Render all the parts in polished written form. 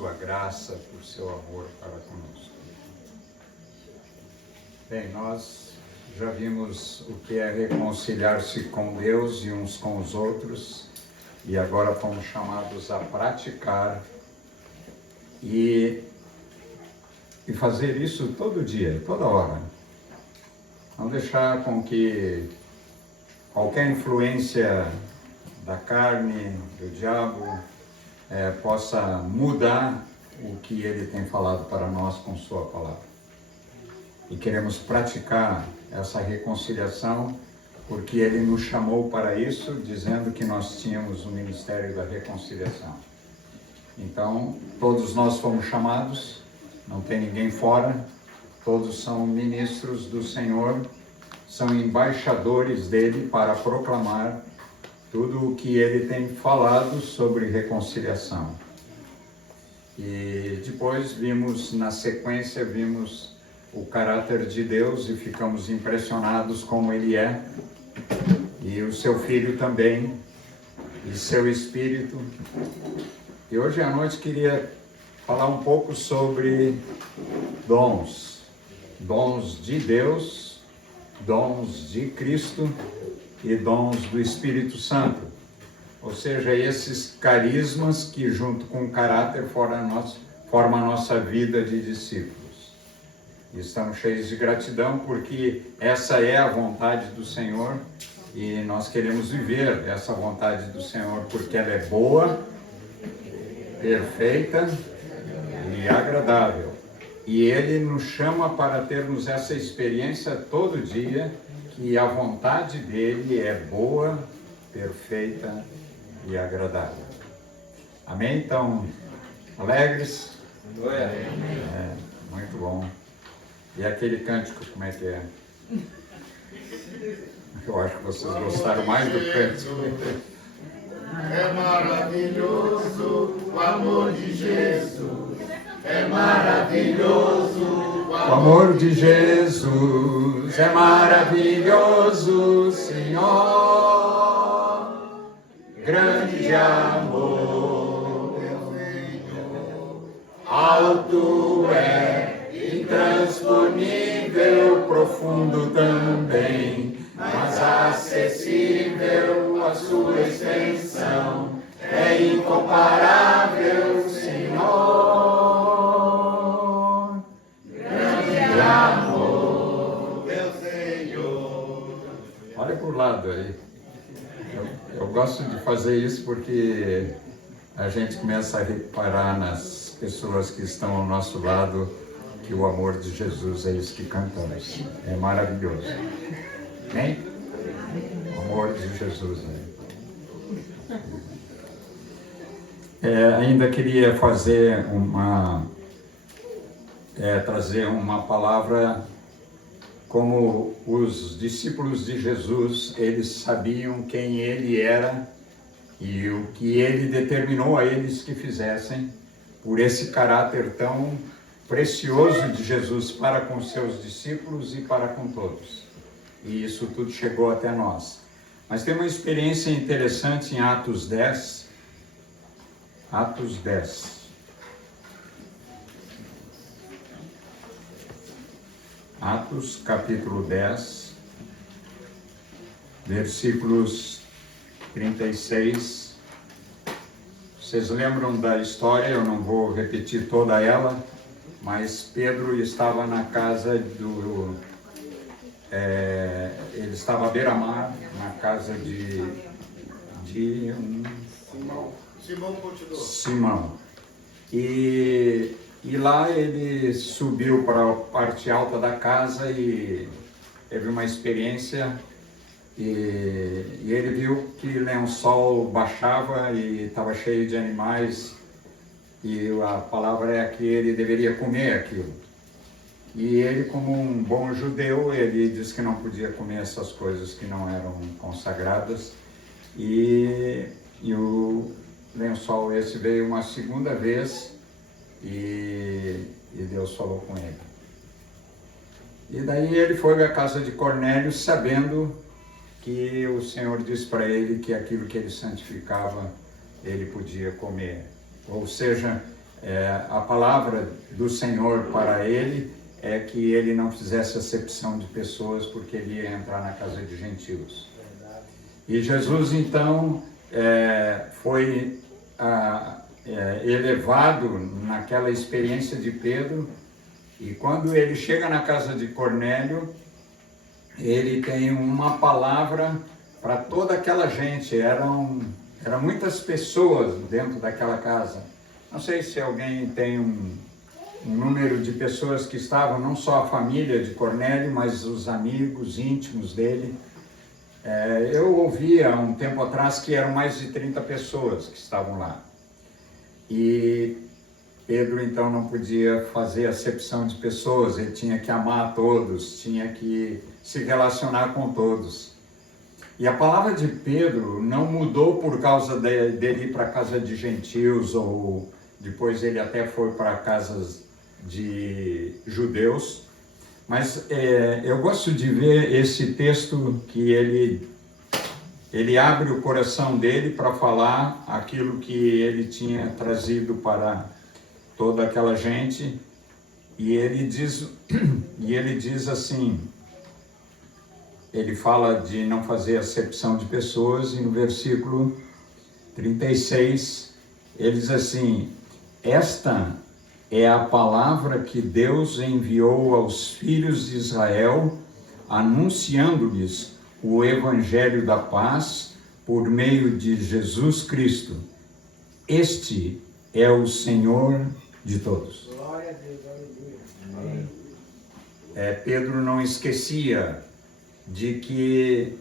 sua graça, por seu amor para conosco. Bem, nós já vimos o que é reconciliar-se com Deus e uns com os outros, e agora fomos chamados a praticar e fazer isso todo dia, toda hora. Não deixar com que qualquer influência da carne, do diabo, possa mudar o que ele tem falado para nós com sua palavra. E queremos praticar essa reconciliação, porque ele nos chamou para isso, dizendo que nós tínhamos o ministério da reconciliação. Então, todos nós fomos chamados, não tem ninguém fora, todos são ministros do Senhor, são embaixadores dele para proclamar tudo o que ele tem falado sobre reconciliação. E depois na sequência, vimos o caráter de Deus e ficamos impressionados como ele é, e o seu Filho também, e seu Espírito. E hoje à noite queria falar um pouco sobre dons de Deus, dons de Cristo e dons do Espírito Santo, ou seja, esses carismas que junto com o caráter formam a nossa vida de discípulos. E estamos cheios de gratidão porque essa é a vontade do Senhor e nós queremos viver essa vontade do Senhor porque ela é boa, perfeita e agradável. E Ele nos chama para termos essa experiência todo dia, que a vontade dele é boa, perfeita e agradável. Amém? Então, alegres? Muito bom. E aquele cântico, como é que é? Eu acho que vocês gostaram mais do cântico. É maravilhoso o amor de Jesus. É maravilhoso o amor de Jesus. É maravilhoso, Senhor. Grande amor, alto é, intransponível, profundo também, mas acessível a sua extensão, é incomparável, Senhor. Grande amor, meu Senhor. Olha para o lado aí. Eu gosto de fazer isso porque a gente começa a reparar nas pessoas que estão ao nosso lado que o amor de Jesus é isso que cantamos. É maravilhoso. Amém? O amor de Jesus. Ainda queria fazer trazer uma palavra. Como os discípulos de Jesus, eles sabiam quem ele era e o que ele determinou a eles que fizessem, por esse caráter tão precioso de Jesus para com seus discípulos e para com todos. E isso tudo chegou até nós. Mas tem uma experiência interessante em Atos 10. Atos 10. Atos, capítulo 10, versículos 36. Vocês lembram da história? Eu não vou repetir toda ela, mas Pedro estava na casa ele estava à beira-mar, na casa de Simão. E lá ele subiu para a parte alta da casa e teve uma experiência e ele viu que o lençol baixava e estava cheio de animais e a palavra é que ele deveria comer aquilo. E ele, como um bom judeu, ele disse que não podia comer essas coisas que não eram consagradas e o lençol esse veio uma segunda vez e Deus falou com ele. E daí ele foi à casa de Cornélio sabendo que o Senhor disse para ele que aquilo que ele santificava ele podia comer. Ou seja, a palavra do Senhor para ele é que ele não fizesse acepção de pessoas, porque ele ia entrar na casa de gentios. E Jesus, então, foi elevado naquela experiência de Pedro, e quando ele chega na casa de Cornélio, ele tem uma palavra para toda aquela gente. Eram muitas pessoas dentro daquela casa. Não sei se alguém tem um número de pessoas que estavam, não só a família de Cornélio, mas os amigos íntimos dele. Eu ouvi há um tempo atrás que eram mais de 30 pessoas que estavam lá. E Pedro então não podia fazer acepção de pessoas, ele tinha que amar a todos, tinha que se relacionar com todos. E a palavra de Pedro não mudou por causa dele ir para a casa de gentios, ou depois ele até foi para casas de judeus. Mas eu gosto de ver esse texto que ele abre o coração dele para falar aquilo que ele tinha trazido para toda aquela gente. E ele diz assim, ele fala de não fazer acepção de pessoas, e no versículo 36 ele diz assim: esta é a palavra que Deus enviou aos filhos de Israel, anunciando-lhes o evangelho da paz por meio de Jesus Cristo. Este é o Senhor de todos. Glória a Deus, aleluia. Pedro não esquecia de que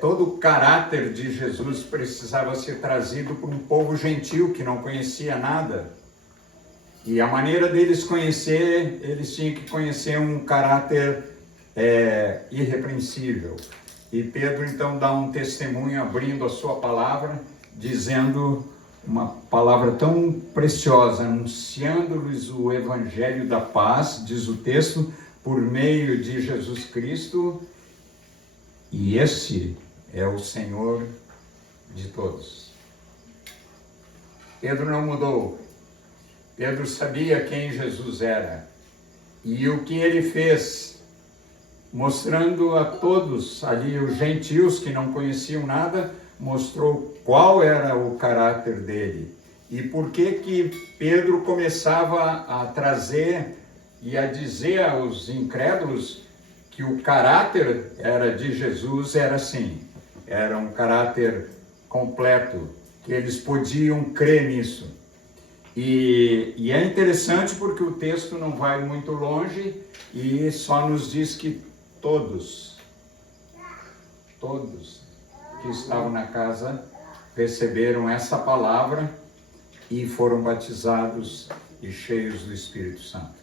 todo o caráter de Jesus precisava ser trazido por um povo gentil que não conhecia nada. E a maneira deles conhecer, eles tinham que conhecer um caráter irrepreensível. E Pedro então dá um testemunho abrindo a sua palavra, dizendo uma palavra tão preciosa, anunciando-lhes o evangelho da paz, diz o texto, por meio de Jesus Cristo, e esse é o Senhor de todos. Pedro não mudou. Pedro sabia quem Jesus era e o que ele fez, mostrando a todos ali, os gentios que não conheciam nada, mostrou qual era o caráter dele e por que Pedro começava a trazer e a dizer aos incrédulos que o caráter de Jesus era assim, era um caráter completo, que eles podiam crer nisso. E é interessante porque o texto não vai muito longe e só nos diz que todos que estavam na casa receberam essa palavra e foram batizados e cheios do Espírito Santo.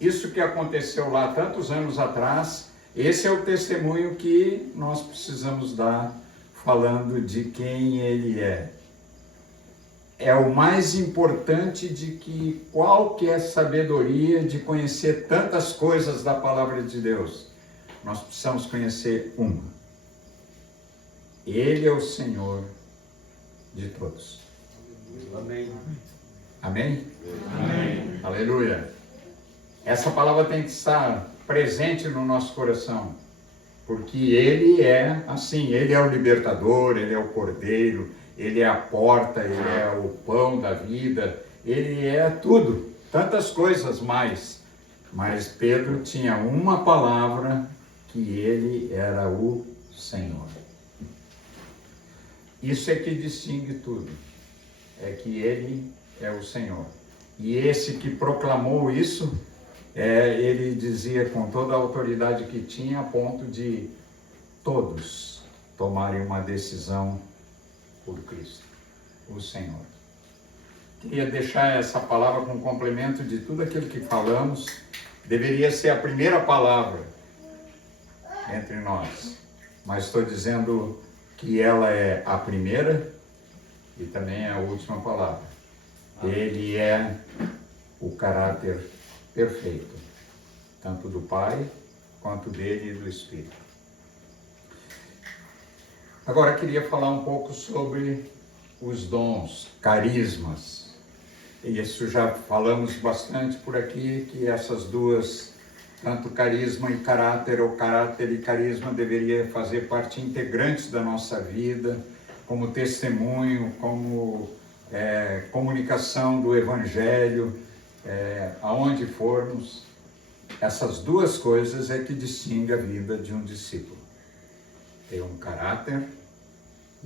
Isso que aconteceu lá tantos anos atrás, esse é o testemunho que nós precisamos dar, falando de quem ele é. É o mais importante de que qualquer sabedoria de conhecer tantas coisas da palavra de Deus, nós precisamos conhecer uma. Ele é o Senhor de todos. Amém. Amém? Amém. Aleluia. Essa palavra tem que estar presente no nosso coração, porque ele é assim, ele é o libertador, ele é o cordeiro, ele é a porta, ele é o pão da vida, ele é tudo, tantas coisas mais. Mas Pedro tinha uma palavra, que ele era o Senhor. Isso é que distingue tudo, é que ele é o Senhor. E esse que proclamou isso, ele dizia com toda a autoridade que tinha, a ponto de todos tomarem uma decisão por Cristo, o Senhor. Queria deixar essa palavra com complemento de tudo aquilo que falamos. Deveria ser a primeira palavra entre nós, mas estou dizendo que ela é a primeira e também é a última palavra. Ele é o caráter perfeito, tanto do Pai quanto dele e do Espírito. Agora queria falar um pouco sobre os dons, carismas. Isso já falamos bastante por aqui, que essas duas, tanto carisma e caráter, ou caráter e carisma, deveria fazer parte integrante da nossa vida, como testemunho, como comunicação do Evangelho, aonde formos. Essas duas coisas é que distingue a vida de um discípulo. Tem um caráter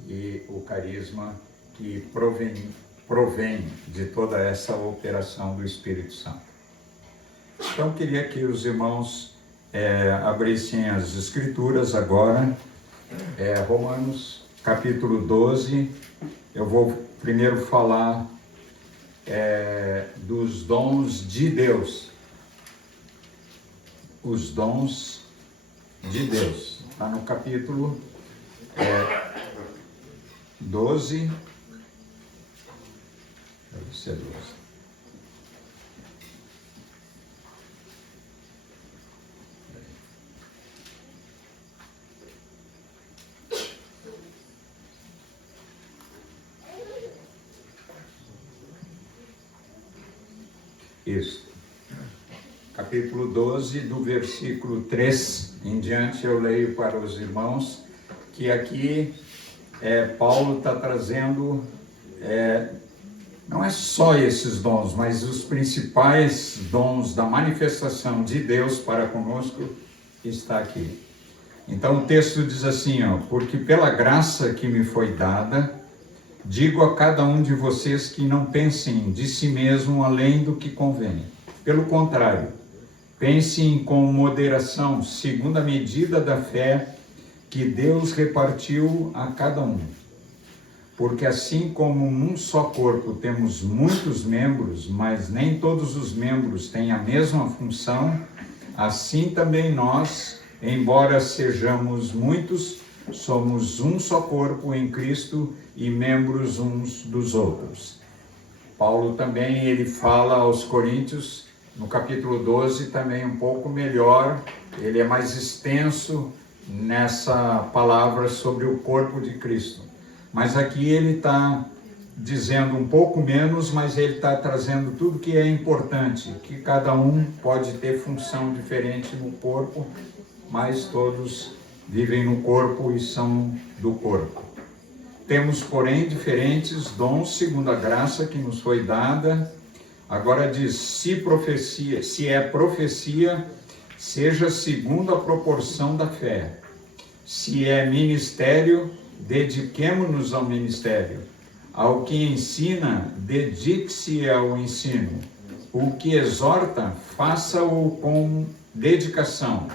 e o carisma que provém de toda essa operação do Espírito Santo. Então, queria que os irmãos abrissem as Escrituras agora, Romanos capítulo 12. Eu vou primeiro falar dos dons de Deus. Os dons de Deus. Está no capítulo 12. Deve ser 12. Isso. Capítulo 12, do versículo 3 em diante, eu leio para os irmãos, que aqui Paulo está trazendo, não é só esses dons, mas os principais dons da manifestação de Deus para conosco está aqui. Então o texto diz assim, porque pela graça que me foi dada, digo a cada um de vocês que não pensem de si mesmo além do que convém. Pelo contrário, pensem com moderação, segundo a medida da fé que Deus repartiu a cada um. Porque assim como um só corpo temos muitos membros, mas nem todos os membros têm a mesma função, assim também nós, embora sejamos muitos, somos um só corpo em Cristo e membros uns dos outros. Paulo também, ele fala aos Coríntios, no capítulo 12, também um pouco melhor, ele é mais extenso nessa palavra sobre o corpo de Cristo. Mas aqui ele está dizendo um pouco menos, mas ele está trazendo tudo que é importante, que cada um pode ter função diferente no corpo, mas todos vivem no corpo e são do corpo. Temos, porém, diferentes dons segundo a graça que nos foi dada. Agora diz, se é profecia, seja segundo a proporção da fé. Se é ministério, dediquemo-nos ao ministério. Ao que ensina, dedique-se ao ensino. O que exorta, faça-o com dedicação.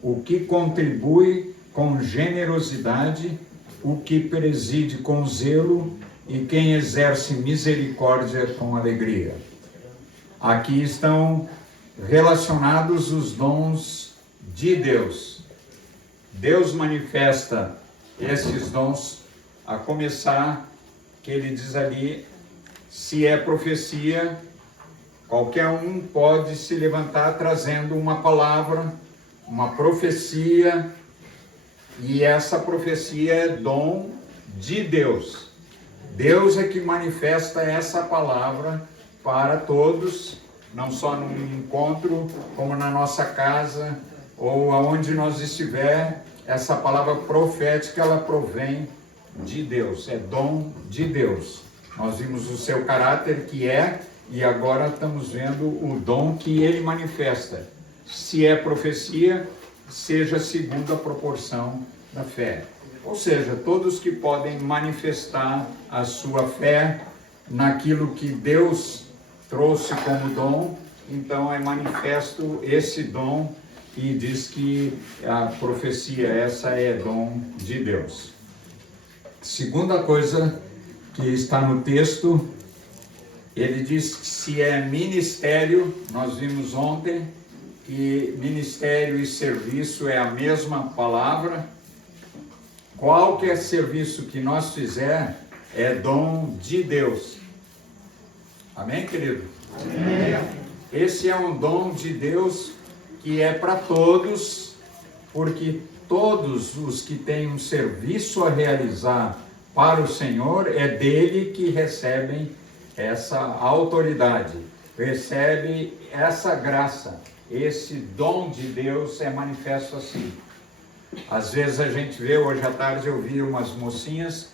O que contribui, com generosidade. O que preside, com zelo. E quem exerce misericórdia, com alegria. Aqui estão relacionados os dons de Deus. Deus manifesta esses dons, a começar, que ele diz ali, se é profecia, qualquer um pode se levantar trazendo uma palavra, uma profecia, e essa profecia é dom de Deus. Deus é que manifesta essa palavra para todos, não só num encontro, como na nossa casa, ou aonde nós estiver. Essa palavra profética, ela provém de Deus, é dom de Deus. Nós vimos o seu caráter que é, e agora estamos vendo o dom que ele manifesta. Se é profecia, seja segundo a proporção da fé. Ou seja, todos que podem manifestar a sua fé naquilo que Deus trouxe como dom, então é manifesto esse dom, e diz que a profecia essa é dom de Deus. Segunda coisa que está no texto, ele diz que se é ministério, nós vimos ontem que ministério e serviço é a mesma palavra. Qualquer serviço que nós fizer é dom de Deus. Amém, querido? Amém. Esse é um dom de Deus que é para todos, porque todos os que têm um serviço a realizar para o Senhor, é dele que recebem essa autoridade, recebe essa graça, esse dom de Deus é manifesto assim. Às vezes a gente vê, hoje à tarde eu vi umas mocinhas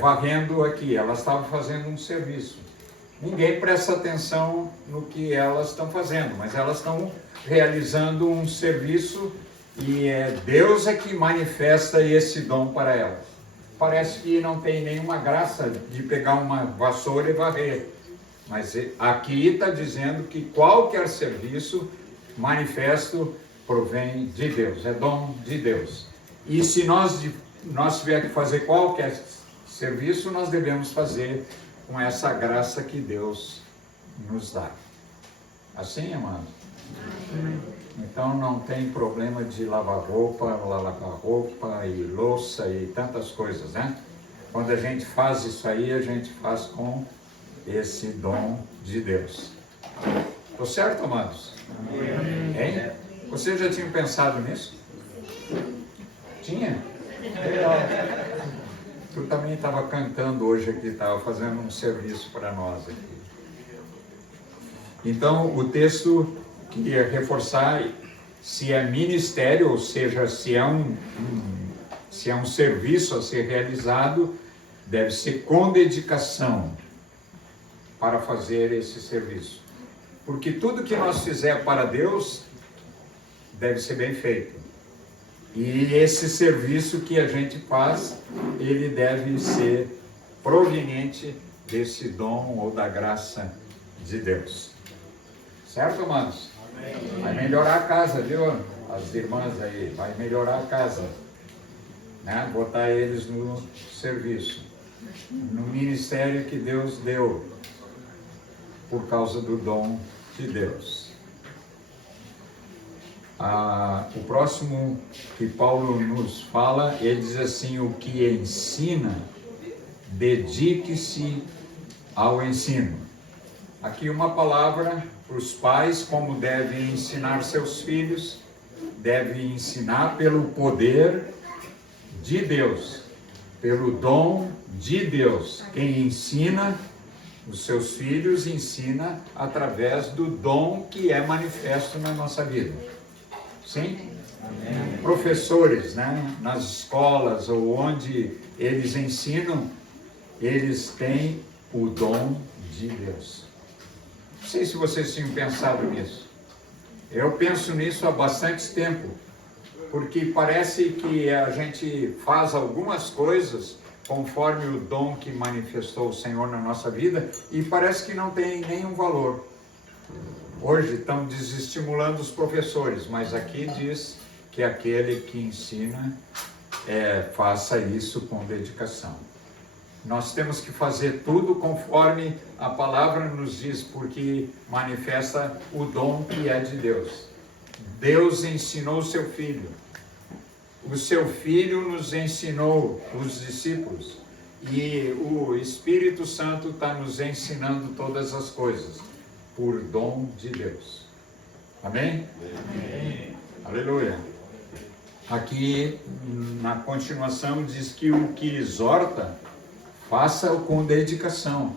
varrendo aqui, elas estavam fazendo um serviço. Ninguém presta atenção no que elas estão fazendo, mas elas estão realizando um serviço e Deus é que manifesta esse dom para elas. Parece que não tem nenhuma graça de pegar uma vassoura e varrer, mas aqui está dizendo que qualquer serviço manifesto provém de Deus, é dom de Deus. E se nós tiver que fazer qualquer serviço, nós devemos fazer com essa graça que Deus nos dá. Assim, amado? Então não tem problema de lavar roupa e louça e tantas coisas, né? Quando a gente faz isso aí, a gente faz com esse dom de Deus. Tô certo, amados? Hein? Vocês já tinham pensado nisso? Tinha? Legal. Tu também estava cantando hoje aqui, estava fazendo um serviço para nós aqui. Então, o texto queria reforçar se é ministério, ou seja, se é um serviço a ser realizado, deve ser com dedicação para fazer esse serviço. Porque tudo que nós fizer para Deus deve ser bem feito. E esse serviço que a gente faz, ele deve ser proveniente desse dom ou da graça de Deus. Certo, amados? Amém. Vai melhorar a casa, viu? As irmãs aí, vai melhorar a casa. Né? Botar eles no serviço, no ministério que Deus deu, por causa do dom de Deus. O próximo que Paulo nos fala, ele diz assim: o que ensina, dedique-se ao ensino. Aqui uma palavra para os pais, como devem ensinar seus filhos, devem ensinar pelo poder de Deus, pelo dom de Deus. Quem ensina os seus filhos, ensina através do dom que é manifesto na nossa vida. Sim? Amém. Professores, né, nas escolas ou onde eles ensinam, eles têm o dom de Deus. Não sei se vocês tinham pensado nisso. Eu penso nisso há bastante tempo, porque parece que a gente faz algumas coisas conforme o dom que manifestou o Senhor na nossa vida e parece que não tem nenhum valor. Hoje estão desestimulando os professores, mas aqui diz que aquele que ensina, faça isso com dedicação. Nós temos que fazer tudo conforme a palavra nos diz, porque manifesta o dom que é de Deus. Deus ensinou o seu Filho. O seu Filho nos ensinou, os discípulos. E o Espírito Santo está nos ensinando todas as coisas, por dom de Deus. Amém? Amém. Aleluia. Aqui, na continuação, diz que o que exorta, faça-o com dedicação.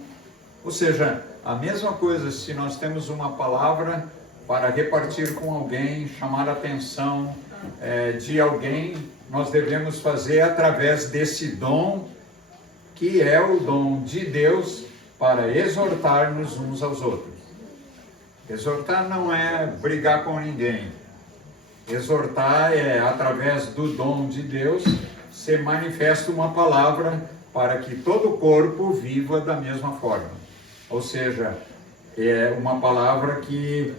Ou seja, a mesma coisa, se nós temos uma palavra para repartir com alguém, chamar a atenção de alguém, nós devemos fazer através desse dom, que é o dom de Deus, para exortar-nos uns aos outros. Exortar não é brigar com ninguém. Exortar é, através do dom de Deus, ser manifesta uma palavra para que todo o corpo viva da mesma forma. Ou seja, é uma palavra que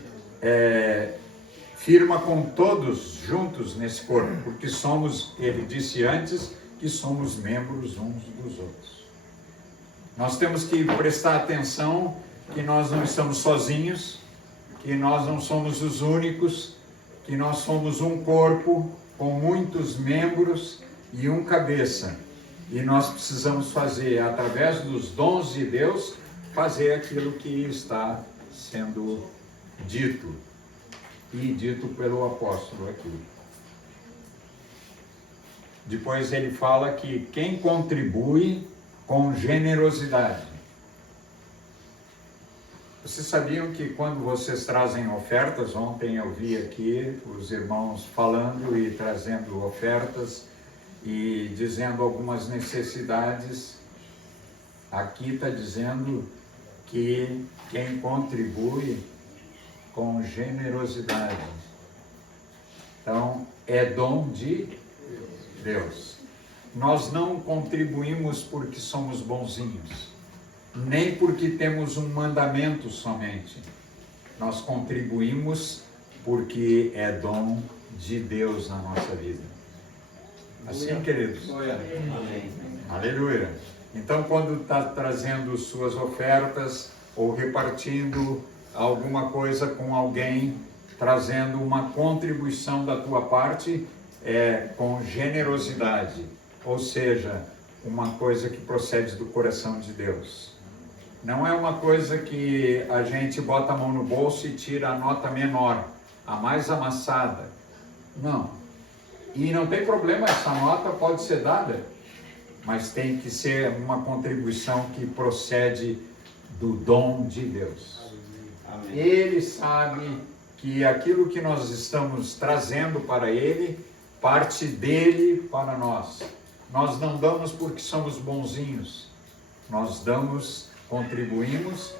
firma com todos juntos nesse corpo, porque somos, ele disse antes, que somos membros uns dos outros. Nós temos que prestar atenção que nós não estamos sozinhos, que nós não somos os únicos, que nós somos um corpo com muitos membros e um cabeça. E nós precisamos fazer, através dos dons de Deus, fazer aquilo que está sendo dito. E dito pelo apóstolo aqui. Depois ele fala que quem contribui com generosidade. Vocês sabiam que quando vocês trazem ofertas, ontem eu vi aqui os irmãos falando e trazendo ofertas e dizendo algumas necessidades. Aqui está dizendo que quem contribui com generosidade, então é dom de Deus. Nós não contribuímos porque somos bonzinhos, nem porque temos um mandamento somente. Nós contribuímos porque é dom de Deus na nossa vida. Assim, queridos? Amém. Aleluia. Então, quando está trazendo suas ofertas ou repartindo alguma coisa com alguém, trazendo uma contribuição da tua parte, com generosidade, ou seja, uma coisa que procede do coração de Deus. Não é uma coisa que a gente bota a mão no bolso e tira a nota menor, a mais amassada. Não. E não tem problema, essa nota pode ser dada, mas tem que ser uma contribuição que procede do dom de Deus. Amém. Ele sabe que aquilo que nós estamos trazendo para Ele, parte dele para nós. Nós não damos porque somos bonzinhos, nós damos, contribuímos,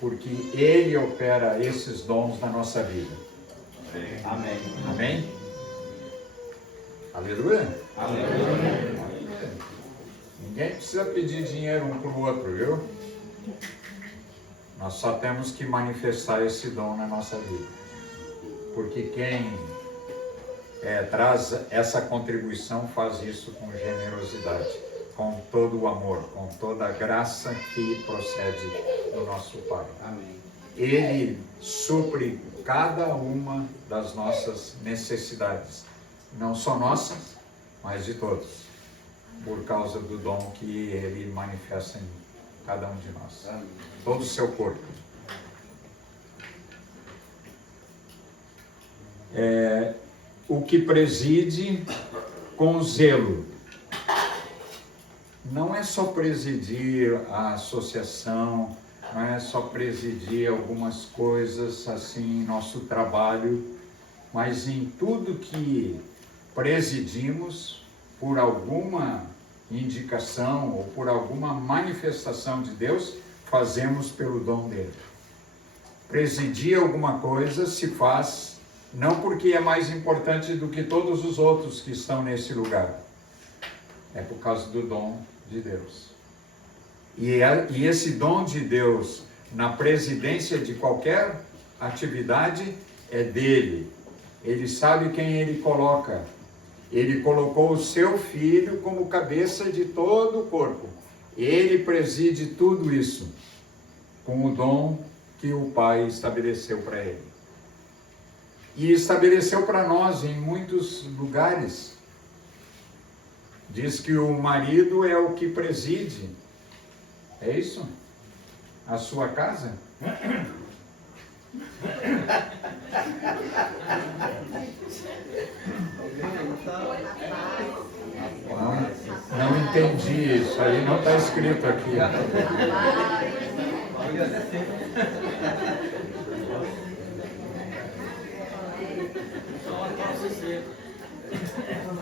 porque Ele opera esses dons na nossa vida. Amém. Amém? Aleluia? Aleluia. Ninguém precisa pedir dinheiro um para o outro, viu? Nós só temos que manifestar esse dom na nossa vida. Porque quem traz essa contribuição faz isso com generosidade, com todo o amor, com toda a graça que procede do nosso Pai. Amém. Ele supre cada uma das nossas necessidades, não só nossas, mas de todos, por causa do dom que Ele manifesta em cada um de nós. Amém. Todo o seu corpo. O que preside com zelo. Não é só presidir a associação, não é só presidir algumas coisas assim em nosso trabalho, mas em tudo que presidimos por alguma indicação ou por alguma manifestação de Deus, fazemos pelo dom dele. Presidir alguma coisa se faz não porque é mais importante do que todos os outros que estão nesse lugar. É por causa do dom de Deus. E esse dom de Deus na presidência de qualquer atividade é dele. Ele sabe quem ele coloca. Ele colocou o seu filho como cabeça de todo o corpo. Ele preside tudo isso com o dom que o Pai estabeleceu para ele. E estabeleceu para nós em muitos lugares. Diz que o marido é o que preside. É isso? A sua casa? Não entendi, isso aí não está escrito aqui.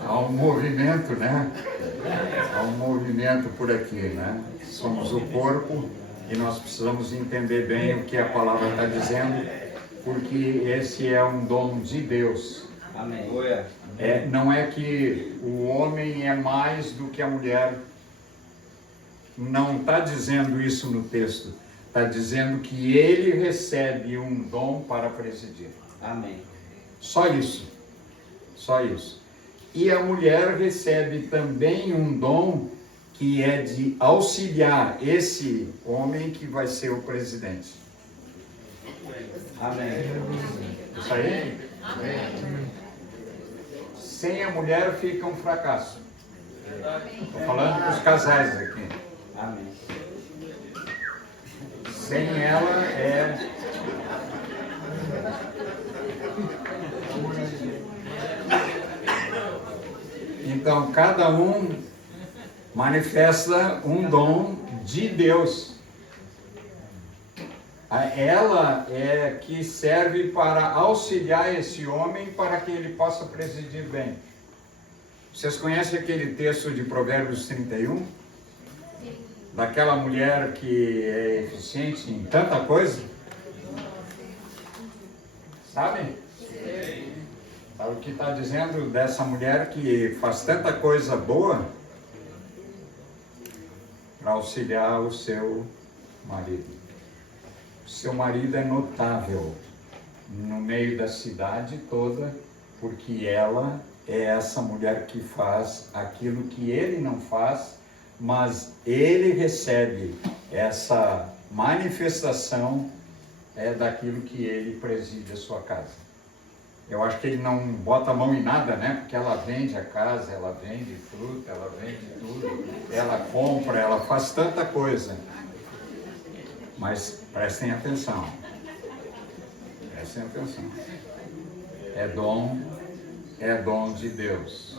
Há um movimento, né? Há um movimento por aqui, né? Somos o corpo e nós precisamos entender bem o que a palavra está dizendo, porque esse é um dom de Deus. Amém. Não é que o homem é mais do que a mulher. Não está dizendo isso no texto. Está dizendo que ele recebe um dom para presidir. Amém. Só isso. Só isso. E a mulher recebe também um dom que é de auxiliar esse homem que vai ser o presidente. Amém. Isso aí? Amém. Sem a mulher fica um fracasso. Estou falando para os casais aqui. Amém. Sem ela é... Então, cada um manifesta um dom de Deus. Ela é que serve para auxiliar esse homem para que ele possa presidir bem. Vocês conhecem aquele texto de Provérbios 31? Daquela mulher que é eficiente em tanta coisa? Sabe? Sabe o que está dizendo dessa mulher que faz tanta coisa boa para auxiliar o seu marido? Seu marido é notável no meio da cidade toda, porque ela é essa mulher que faz aquilo que ele não faz, mas ele recebe essa manifestação daquilo que ele preside a sua casa. Eu acho que ele não bota a mão em nada, né? Porque ela vende a casa, ela vende fruta, ela vende tudo, ela compra, ela faz tanta coisa. Mas prestem atenção. Prestem atenção. É dom de Deus.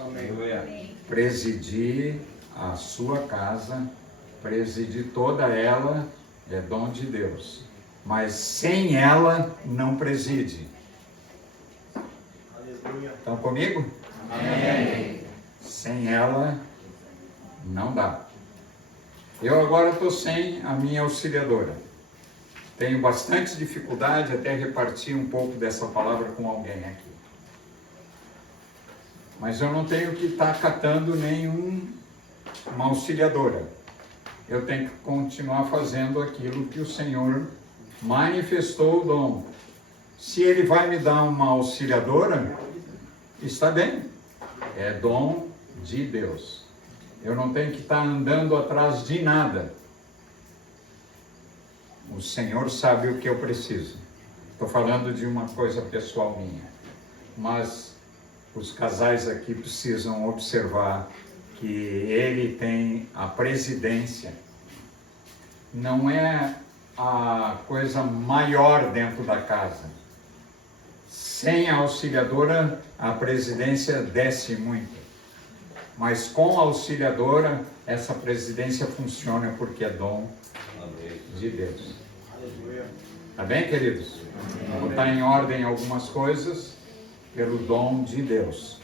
Presidir a sua casa, presidir toda ela, é dom de Deus. Mas sem ela, não preside. Estão comigo? Amém. Sem ela, não dá. Eu agora estou sem a minha auxiliadora. Tenho bastante dificuldade, até repartir um pouco dessa palavra com alguém aqui. Mas eu não tenho que estar catando uma auxiliadora. Eu tenho que continuar fazendo aquilo que o Senhor manifestou o dom. Se Ele vai me dar uma auxiliadora, está bem. É dom de Deus. Eu não tenho que estar andando atrás de nada. O Senhor sabe o que eu preciso. Estou falando de uma coisa pessoal minha. Mas os casais aqui precisam observar que ele tem a presidência. Não é a coisa maior dentro da casa. Sem a auxiliadora, a presidência desce muito. Mas com a auxiliadora, essa presidência funciona porque é dom de Deus. Tá bem, queridos? Vou botar em ordem algumas coisas pelo dom de Deus.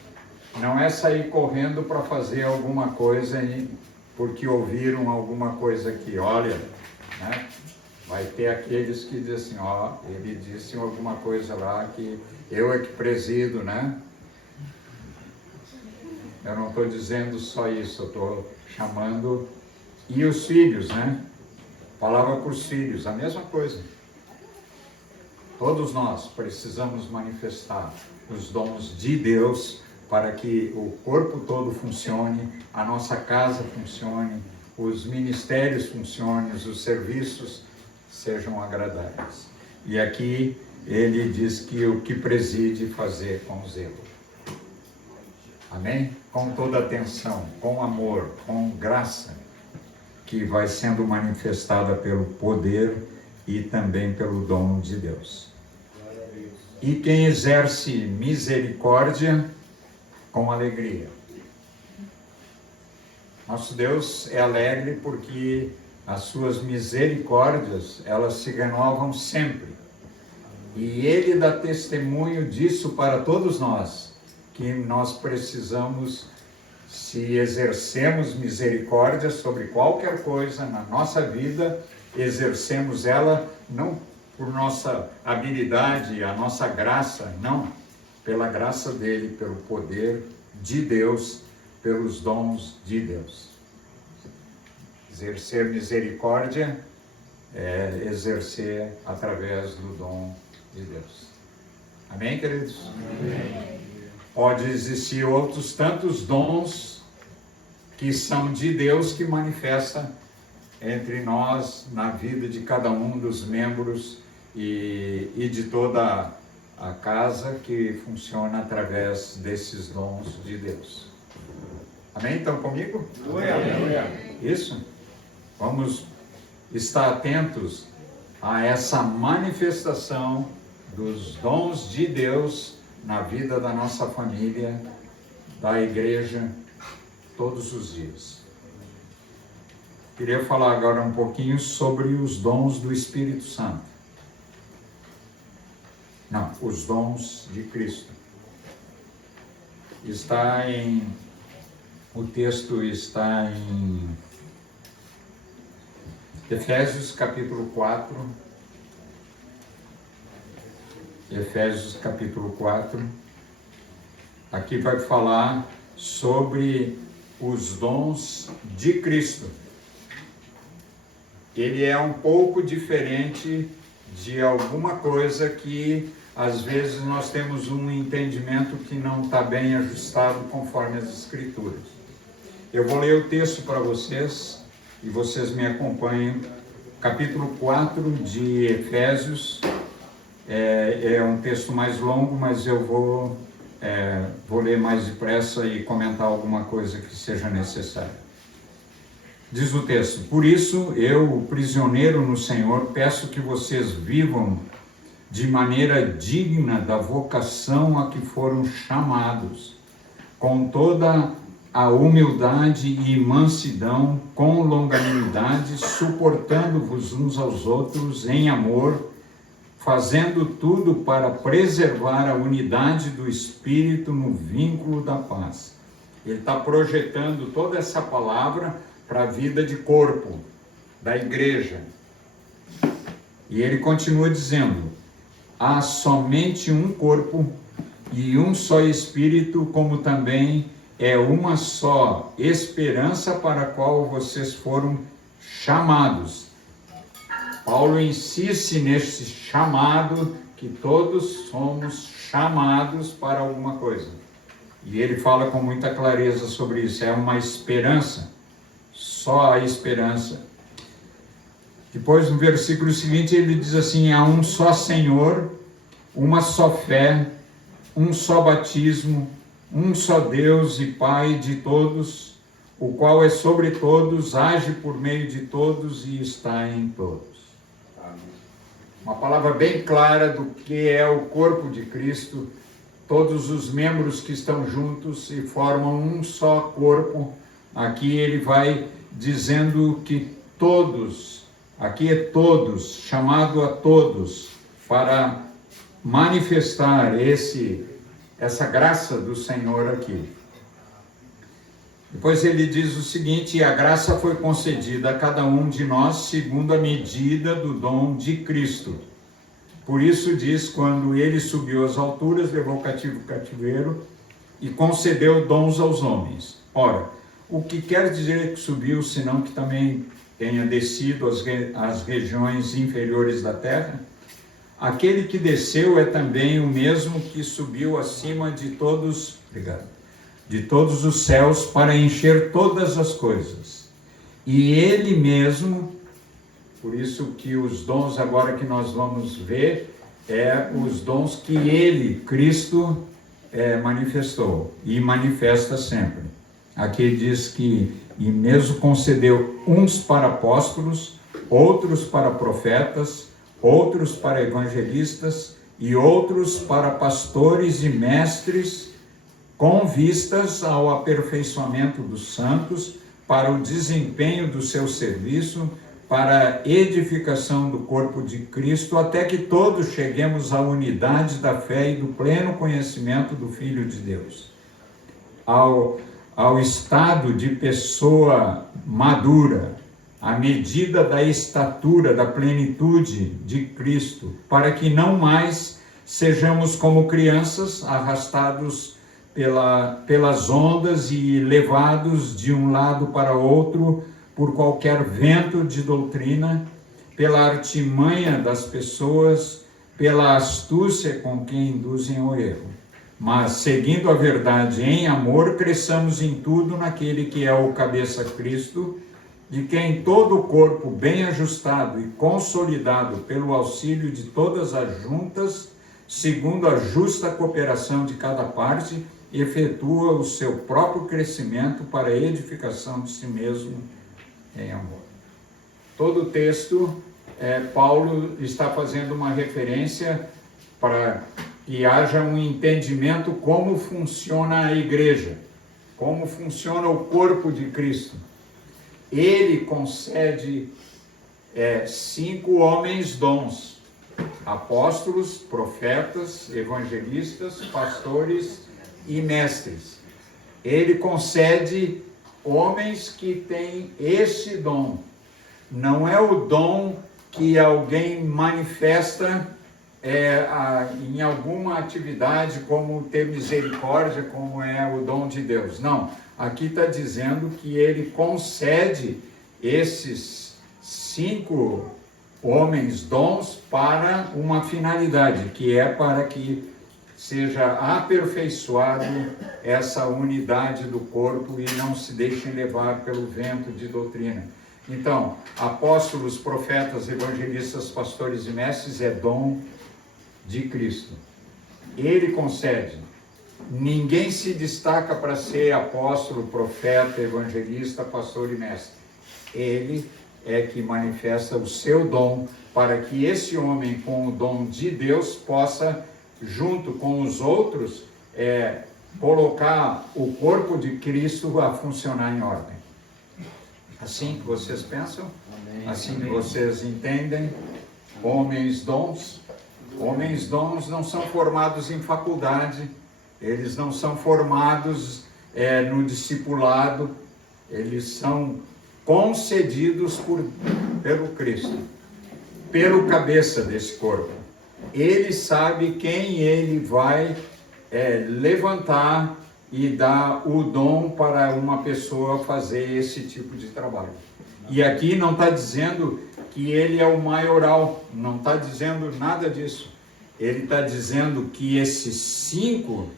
Não é sair correndo para fazer alguma coisa porque ouviram alguma coisa aqui. Olha, né? Vai ter aqueles que dizem assim, ele disse alguma coisa lá que eu é que presido, né? Eu não estou dizendo só isso, eu estou chamando... E os filhos, né? Palavra para os filhos, a mesma coisa. Todos nós precisamos manifestar os dons de Deus para que o corpo todo funcione, a nossa casa funcione, os ministérios funcionem, os serviços sejam agradáveis. E aqui ele diz que o que preside fazer com zelo. Amém? Com toda atenção, com amor, com graça, que vai sendo manifestada pelo poder e também pelo dom de Deus. E quem exerce misericórdia com alegria. Nosso Deus é alegre porque as suas misericórdias, elas se renovam sempre. E Ele dá testemunho disso para todos nós, que nós precisamos, se exercemos misericórdia sobre qualquer coisa na nossa vida, exercemos ela não por nossa habilidade, a nossa graça, não, pela graça dele, pelo poder de Deus, pelos dons de Deus. Exercer misericórdia é exercer através do dom de Deus. Amém, queridos? Amém. Pode existir outros tantos dons que são de Deus que manifesta entre nós, na vida de cada um dos membros e de toda a casa, que funciona através desses dons de Deus. Amém? Estão comigo? Amém. Isso? Vamos estar atentos a essa manifestação dos dons de Deus na vida da nossa família, da igreja, todos os dias. Queria falar agora um pouquinho sobre os dons do Espírito Santo. Não, os dons de Cristo. O texto está em Efésios capítulo 4. Efésios capítulo 4. Aqui vai falar sobre os dons de Cristo. Ele é um pouco diferente de alguma coisa que às vezes nós temos um entendimento que não está bem ajustado conforme as Escrituras. Eu vou ler o texto para vocês e vocês me acompanham. Capítulo 4 de Efésios, é um texto mais longo, mas eu vou ler mais depressa e comentar alguma coisa que seja necessária. Diz o texto: por isso, eu, prisioneiro no Senhor, peço que vocês vivam de maneira digna da vocação a que foram chamados, com toda a humildade e mansidão, com longanimidade, suportando-vos uns aos outros em amor, fazendo tudo para preservar a unidade do Espírito no vínculo da paz. Ele está projetando toda essa palavra para a vida de corpo, da igreja. E ele continua dizendo: há somente um corpo e um só Espírito, como também é uma só esperança para a qual vocês foram chamados. Paulo insiste nesse chamado, que todos somos chamados para alguma coisa. E ele fala com muita clareza sobre isso. É uma esperança, só a esperança. Depois, no versículo seguinte, ele diz assim: há um só Senhor, uma só fé, um só batismo, um só Deus e Pai de todos, o qual é sobre todos, age por meio de todos e está em todos. Uma palavra bem clara do que é o corpo de Cristo, todos os membros que estão juntos e formam um só corpo. Aqui ele vai dizendo que todos, aqui é todos, chamado a todos, para manifestar essa graça do Senhor aqui. Depois ele diz o seguinte: a graça foi concedida a cada um de nós segundo a medida do dom de Cristo. Por isso diz: quando ele subiu às alturas, levou cativo o cativeiro e concedeu dons aos homens. Ora, o que quer dizer que subiu, senão que também tenha descido às regiões inferiores da terra? Aquele que desceu é também o mesmo que subiu acima de todos, de todos os céus, para encher todas as coisas. E ele mesmo, por isso que os dons agora que nós vamos ver, os dons que ele, Cristo, manifestou e manifesta sempre. Aqui diz que, e mesmo concedeu uns para apóstolos, outros para profetas, outros para evangelistas e outros para pastores e mestres, com vistas ao aperfeiçoamento dos santos, para o desempenho do seu serviço, para a edificação do corpo de Cristo, até que todos cheguemos à unidade da fé e do pleno conhecimento do Filho de Deus, ao estado de pessoa madura, à medida da estatura, da plenitude de Cristo, para que não mais sejamos como crianças, arrastados pelas ondas e levados de um lado para outro por qualquer vento de doutrina, pela artimanha das pessoas, pela astúcia com que induzem ao erro. Mas, seguindo a verdade em amor, cresçamos em tudo naquele que é o cabeça Cristo, de quem todo o corpo, bem ajustado e consolidado pelo auxílio de todas as juntas, segundo a justa cooperação de cada parte, efetua o seu próprio crescimento para a edificação de si mesmo em amor. Todo o texto, Paulo está fazendo uma referência para que haja um entendimento como funciona a igreja, como funciona o corpo de Cristo. Ele concede 5 homens dons, apóstolos, profetas, evangelistas, pastores e mestres. Ele concede homens que têm esse dom. Não é o dom que alguém manifesta em alguma atividade, como ter misericórdia, como é o dom de Deus. Não, aqui está dizendo que ele concede esses 5 homens dons para uma finalidade, que é para que seja aperfeiçoado essa unidade do corpo e não se deixem levar pelo vento de doutrina. Então, apóstolos, profetas, evangelistas, pastores e mestres é dom de Cristo. Ele concede. Ninguém se destaca para ser apóstolo, profeta, evangelista, pastor e mestre. Ele é que manifesta o seu dom para que esse homem com o dom de Deus possa, junto com os outros, colocar o corpo de Cristo a funcionar em ordem. Assim que vocês pensam? Amém. Assim que vocês entendem? Homens dons não são formados em faculdade, eles não são formados no discipulado, eles são concedidos pelo Cristo, pelo cabeça desse corpo. Ele sabe quem ele vai levantar e dar o dom para uma pessoa fazer esse tipo de trabalho. E aqui não está dizendo que ele é o maioral, não está dizendo nada disso. Ele está dizendo que esses 5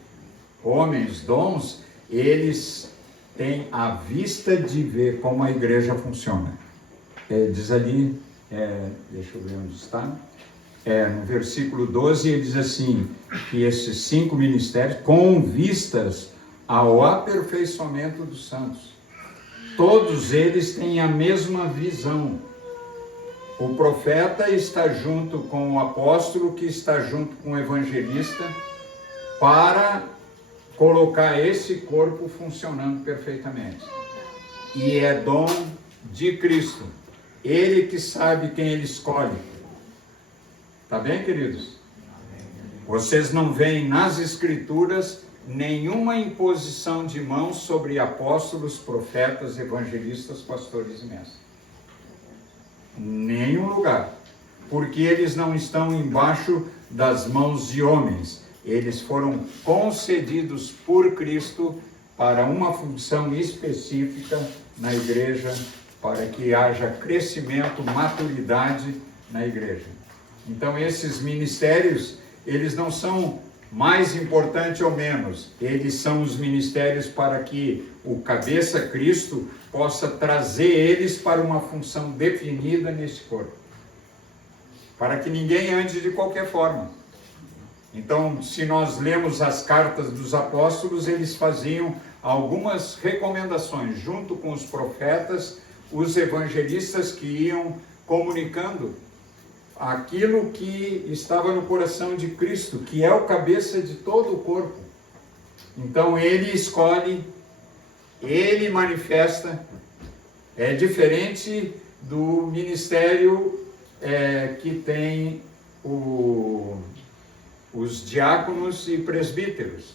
homens dons, eles têm a vista de ver como a igreja funciona. Diz ali, deixa eu ver onde está, no versículo 12, ele diz assim, que esses 5 ministérios, com vistas ao aperfeiçoamento dos santos, todos eles têm a mesma visão. O profeta está junto com o apóstolo, que está junto com o evangelista, para colocar esse corpo funcionando perfeitamente. E é dom de Cristo. Ele que sabe quem ele escolhe. Tá bem, queridos? Vocês não veem nas Escrituras nenhuma imposição de mãos sobre apóstolos, profetas, evangelistas, pastores e mestres. Nenhum lugar. Porque eles não estão embaixo das mãos de homens. Eles foram concedidos por Cristo para uma função específica na igreja, para que haja crescimento, maturidade na igreja. Então esses ministérios, eles não são mais importantes ou menos, eles são os ministérios para que o cabeça Cristo possa trazer eles para uma função definida nesse corpo, para que ninguém ande de qualquer forma. Então, se nós lemos as cartas dos apóstolos, eles faziam algumas recomendações, junto com os profetas, os evangelistas que iam comunicando aquilo que estava no coração de Cristo, que é o cabeça de todo o corpo. Então ele escolhe, ele manifesta. É diferente do ministério que tem os diáconos e presbíteros.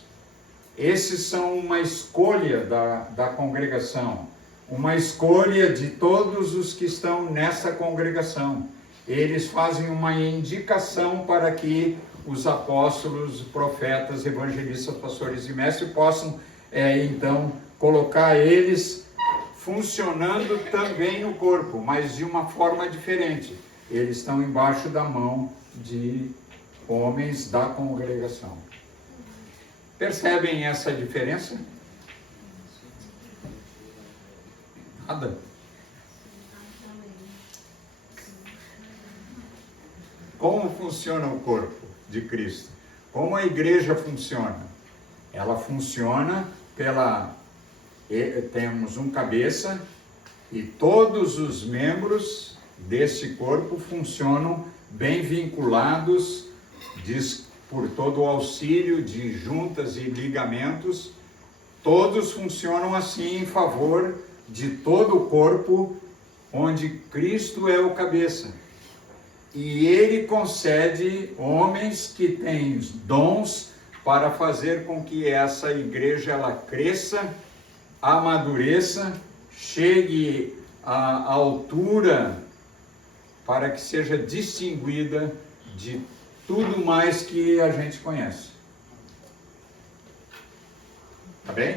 Esses são uma escolha da congregação, uma escolha de todos os que estão nessa congregação. Eles fazem uma indicação para que os apóstolos, profetas, evangelistas, pastores e mestres possam, então, colocar eles funcionando também no corpo, mas de uma forma diferente. Eles estão embaixo da mão de homens da congregação. Percebem essa diferença? Nada. Como funciona o corpo de Cristo? Como a igreja funciona? Ela funciona temos um cabeça e todos os membros desse corpo funcionam bem vinculados, por todo o auxílio de juntas e ligamentos. Todos funcionam assim em favor de todo o corpo, onde Cristo é o cabeça. e Ele concede homens que têm dons para fazer com que essa igreja ela cresça, amadureça, chegue à altura para que seja distinguida de tudo mais que a gente conhece. Tá bem?